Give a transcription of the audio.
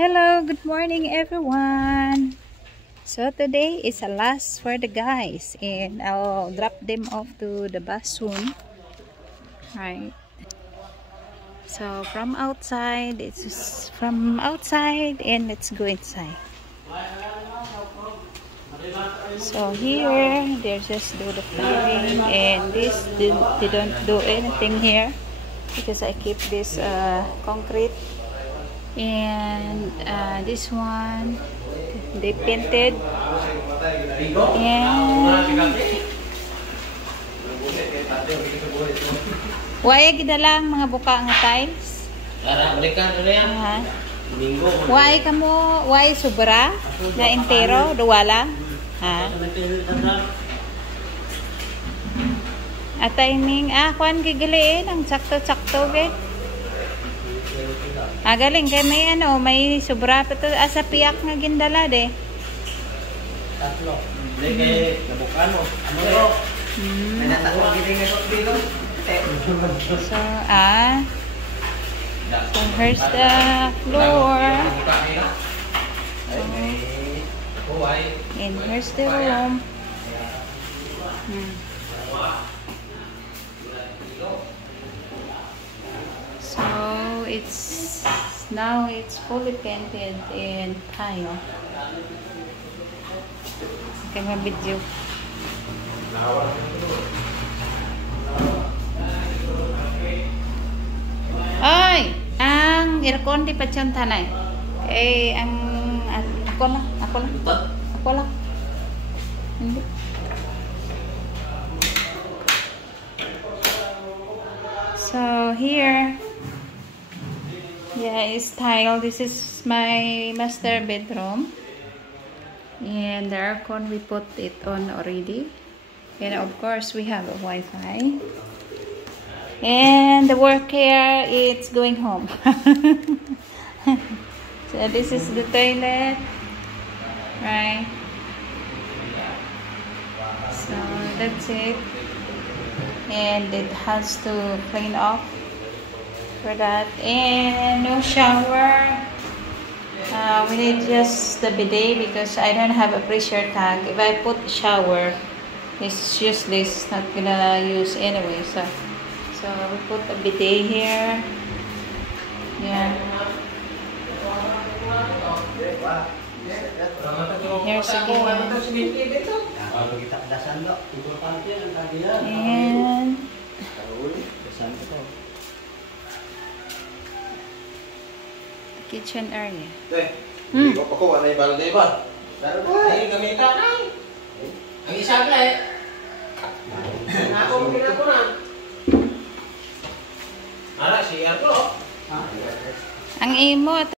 Hello, good morning everyone. So today is a last for the guys and I'll drop them off to the bus soon. Right. So from outside, it's just from outside and let's go inside. So here, they just do the flooring and this, they don't do anything here because I keep this concrete. And this one they painted and waya gidalang mga buka nga tiles why kamo why sobra na entero duwa lang ha at timing kwan gigiliin ang sakto-sakto gid. Galing kay may may sobra pa to sa piyak nga gindala de. Tatlo. Kay nabukano. Ano? May natako gid nga dito. So here's the floor. And here's the room. So now it's fully painted in tile. Okay, may video. Ay, ang aircon di pa siya tanay. Ang ako lang. Hindi. So here, it's tile. This is my master bedroom, and the aircon we put it on already, and of course we have a Wi-Fi, and the work here it's going home. So this is the toilet, right? So that's it. And it has to clean off for that, and no shower. We need just the bidet because I don't have a pressure tank. If I put shower, it's useless, not gonna use anyway. So we put a bidet here. Yeah. Here's again. And kitchen area. Ako anay balde ba? Ay gamitan ay. Ang isa ka Ako gina ko na. Ara siya ko. Ang imo